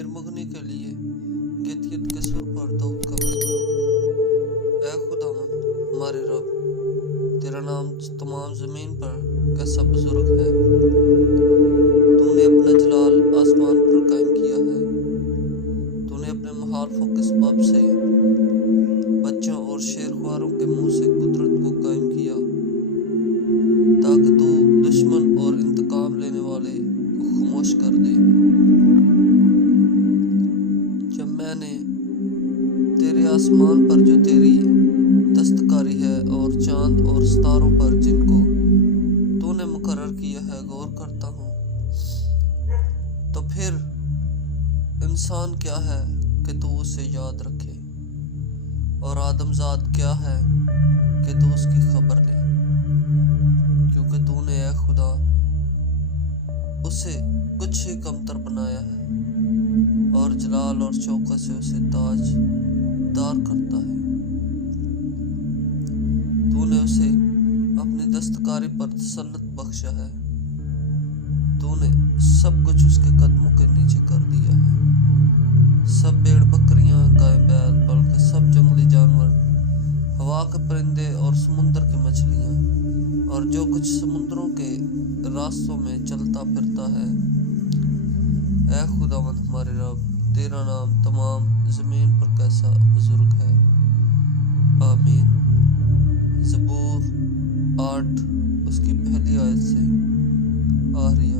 मीर मुगनी के लिए गित गित के सुर पर दाऊद का मजमूर। ऐ खुदावंद हमारे रब, तेरा नाम तमाम ज़मीन पर कैसा बुजुर्ग है। तूने अपना जलाल आसमान पर कायम किया है। तूने अपने मुखालफों के सबब से बच्चों और शेरख्वारों के मुंह से कुदरत को कायम किया, ताकि तू दुश्मन और इंतकाम लेने वाले को खामोश कर दे। जब मैंने तेरे आसमान पर जो तेरी दस्तकारी है और चांद और सितारों पर जिनको तूने मुकर्रर किया है गौर करता हूँ, तो फिर इंसान क्या है कि तू उसे याद रखे, और आदमजाद क्या है कि तू उसकी खबर ले। क्योंकि तूने ऐ खुदा उसे कुछ ही कमतर बनाया है, और जलाल और शौकत से उसे ताजदार करता है। तूने उसे अपनी दस्तकारी पर तसल्लुत बख्शा है। तूने सब कुछ उसके कदमों के नीचे कर दिया है। सब भेड़ बकरियां, गाय बैल, बल्कि सब जंगली जानवर, हवा के परिंदे और समुंदर की मछलियां, और जो कुछ समुद्रों के रास्तों में चलता फिरता है। ऐ खुदावंद हमारे रब, तेरा नाम तमाम ज़मीन पर कैसा बुजुर्ग है। आमीन। ज़बूर 8 उसकी पहली आयत से आखिरी